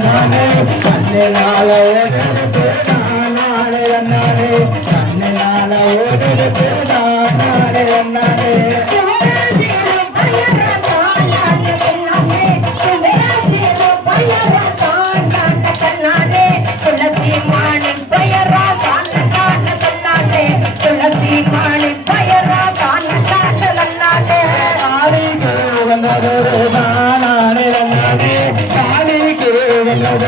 நானே கண்ணினால ஓடுறது நானே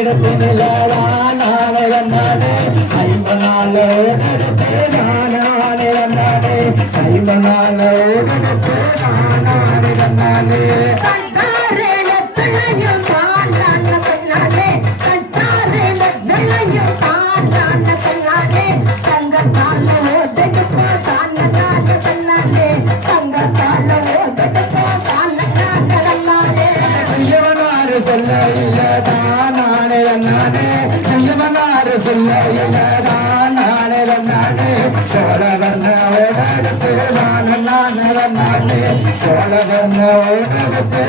எடுத்து இடத்தினில தானானே நானே ஐம்பனால நானே ஐம்பனால நானே நானே சோழ ஓடெடுத்து நானே சோழவர்ண ஓடெடுத்து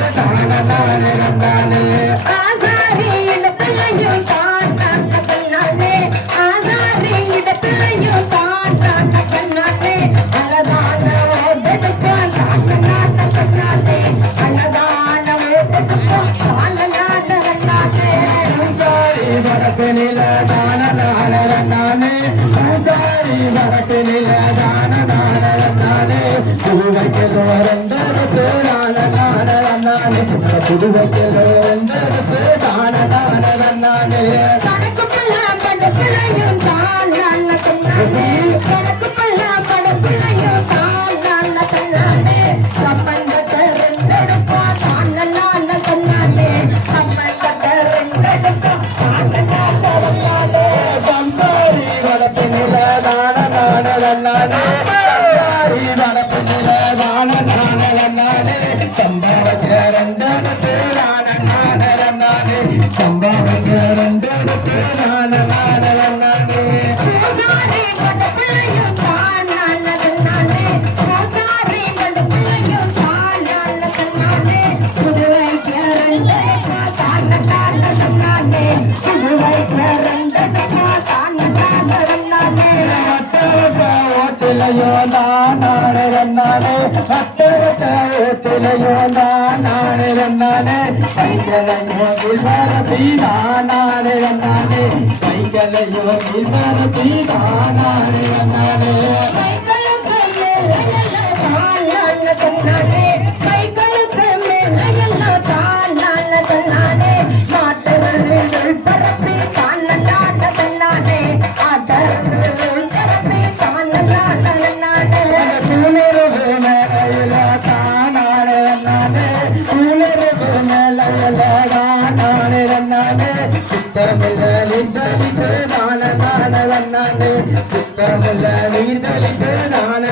நானே நாள நானே புதுவைக்கலோ சம்சாரி தான நானே நானே சம்பவக்க ரெண்டெடுத்து தான நாள நானே அட்டவட்ட ஓட்டிலையோ நானே நானே அட்டவட்ட ஓட்டிலையோ நானே நானே கைகளையோ வில்வரதி நானே நானே கைகளையோ வில்வரதி நானே நானே சித்தமில்ல நீர் தெளிக்க நான நானதன் நானே சித்தமில்ல நீர் தெளிக்க நான